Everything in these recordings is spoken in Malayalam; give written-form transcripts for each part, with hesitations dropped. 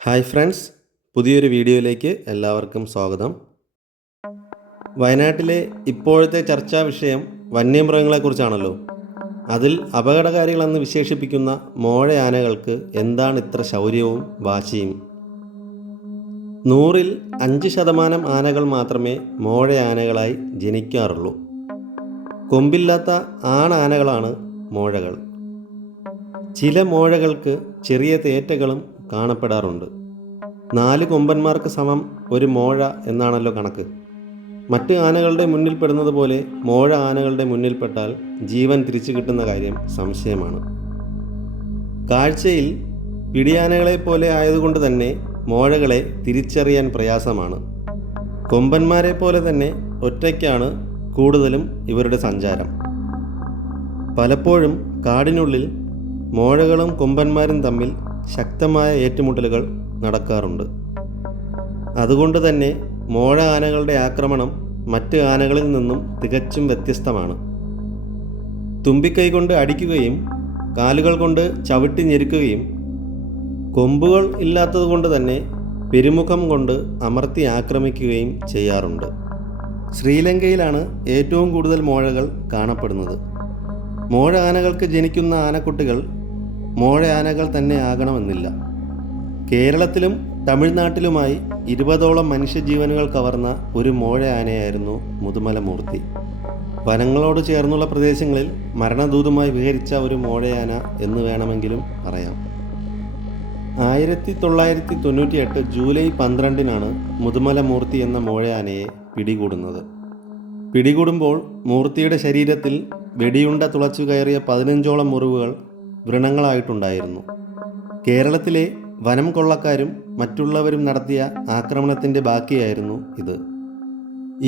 ഹായ് ഫ്രണ്ട്സ്, പുതിയൊരു വീഡിയോയിലേക്ക് എല്ലാവർക്കും സ്വാഗതം. വയനാട്ടിലെ ഇപ്പോഴത്തെ ചർച്ചാ വിഷയം വന്യമൃഗങ്ങളെക്കുറിച്ചാണല്ലോ. അതിൽ അപകടകാരികളെന്ന് വിശേഷിപ്പിക്കുന്ന മോഴയാനകൾക്ക് എന്താണ് ഇത്ര ശൗര്യവും വാശിയും? 100-ൽ 5% ആനകൾ മാത്രമേ മോഴയാനകളായി ജനിക്കാറുള്ളൂ. കൊമ്പില്ലാത്ത ആണാനകളാണ് മോഴകൾ. ചില മോഴകൾക്ക് ചെറിയ തേറ്റകളും കാണപ്പെടാറുണ്ട്. 4 കൊമ്പന്മാർക്ക് സമം ഒരു മോഴ എന്നാണല്ലോ കണക്ക്. മറ്റ് ആനകളുടെ മുന്നിൽപ്പെടുന്നത് പോലെ മോഴ ആനകളുടെ മുന്നിൽപ്പെട്ടാൽ ജീവൻ തിരിച്ചു കിട്ടുന്ന കാര്യം സംശയമാണ്. കാഴ്ചയിൽ പിടിയാനകളെ പോലെ ആയതുകൊണ്ട് തന്നെ മോഴകളെ തിരിച്ചറിയാൻ പ്രയാസമാണ്. കൊമ്പന്മാരെ പോലെ തന്നെ ഒറ്റയ്ക്കാണ് കൂടുതലും ഇവരുടെ സഞ്ചാരം. പലപ്പോഴും കാടിനുള്ളിൽ മോഴകളും കൊമ്പന്മാരും തമ്മിൽ ശക്തമായ ഏറ്റുമുട്ടലുകൾ നടക്കാറുണ്ട്. അതുകൊണ്ട് തന്നെ മോഴ ആനകളുടെ ആക്രമണം മറ്റ് ആനകളിൽ നിന്നും തികച്ചും വ്യത്യസ്തമാണ്. തുമ്പിക്കൈ കൊണ്ട് അടിക്കുകയും കാലുകൾ കൊണ്ട് ചവിട്ടി ഞെരുക്കുകയും കൊമ്പുകൾ ഇല്ലാത്തതുകൊണ്ട് തന്നെ പെരുമുഖം കൊണ്ട് അമർത്തി ആക്രമിക്കുകയും ചെയ്യാറുണ്ട്. ശ്രീലങ്കയിലാണ് ഏറ്റവും കൂടുതൽ മോഴകൾ കാണപ്പെടുന്നത്. മോഴ ആനകൾക്ക് ജനിക്കുന്ന ആനക്കുട്ടികൾ മോഴ ആനകൾ തന്നെ ആകണമെന്നില്ല. കേരളത്തിലും തമിഴ്നാട്ടിലുമായി 20ഓളം മനുഷ്യജീവനുകൾ കവർന്ന ഒരു മോഴ ആനയായിരുന്നു മുതുമല മൂർത്തി. വനങ്ങളോട് ചേർന്നുള്ള പ്രദേശങ്ങളിൽ മരണദൂതുമായി വിഹരിച്ച ഒരു മോഴയാന എന്ന് വേണമെങ്കിലും പറയാം. 1998 ജൂലൈ 12-നാണ് മുതുമല മൂർത്തി എന്ന മോഴയാനയെ പിടികൂടുന്നത്. പിടികൂടുമ്പോൾ മൂർത്തിയുടെ ശരീരത്തിൽ വെടിയുണ്ട തുളച്ചു കയറിയ 15ഓളം മുറിവുകൾ വ്രണങ്ങളായിട്ടുണ്ടായിരുന്നു. കേരളത്തിലെ വനം കൊള്ളക്കാരും മറ്റുള്ളവരും നടത്തിയ ആക്രമണത്തിൻ്റെ ബാക്കിയായിരുന്നു ഇത്.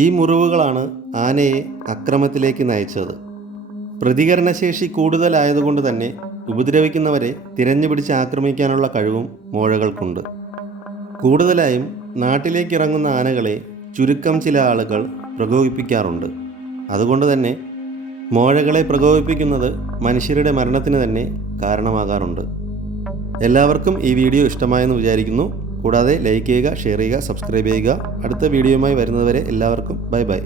ഈ മുറിവുകളാണ് ആനയെ അക്രമത്തിലേക്ക് നയിച്ചത്. പ്രതികരണശേഷി കൂടുതലായതുകൊണ്ട് തന്നെ ഉപദ്രവിക്കുന്നവരെ തിരഞ്ഞുപിടിച്ച് ആക്രമിക്കാനുള്ള കഴിവും മോഴകൾക്കുണ്ട്. കൂടുതലായും നാട്ടിലേക്കിറങ്ങുന്ന ആനകളെ ചുരുക്കം ചില ആളുകൾ പ്രകോപിപ്പിക്കാറുണ്ട്. അതുകൊണ്ട് തന്നെ മോഴകളെ പ്രകോപിപ്പിക്കുന്നത് മനുഷ്യരുടെ മരണത്തിന് തന്നെ കാരണമാകാറുണ്ട്. എല്ലാവർക്കും ഈ വീഡിയോ ഇഷ്ടമായെന്ന് വിചാരിക്കുന്നു. കൂടാതെ ലൈക്ക് ചെയ്യുക, ഷെയർ ചെയ്യുക, സബ്സ്ക്രൈബ് ചെയ്യുക. അടുത്ത വീഡിയോയുമായി വരുന്നതുവരെ എല്ലാവർക്കും ബൈ ബൈ.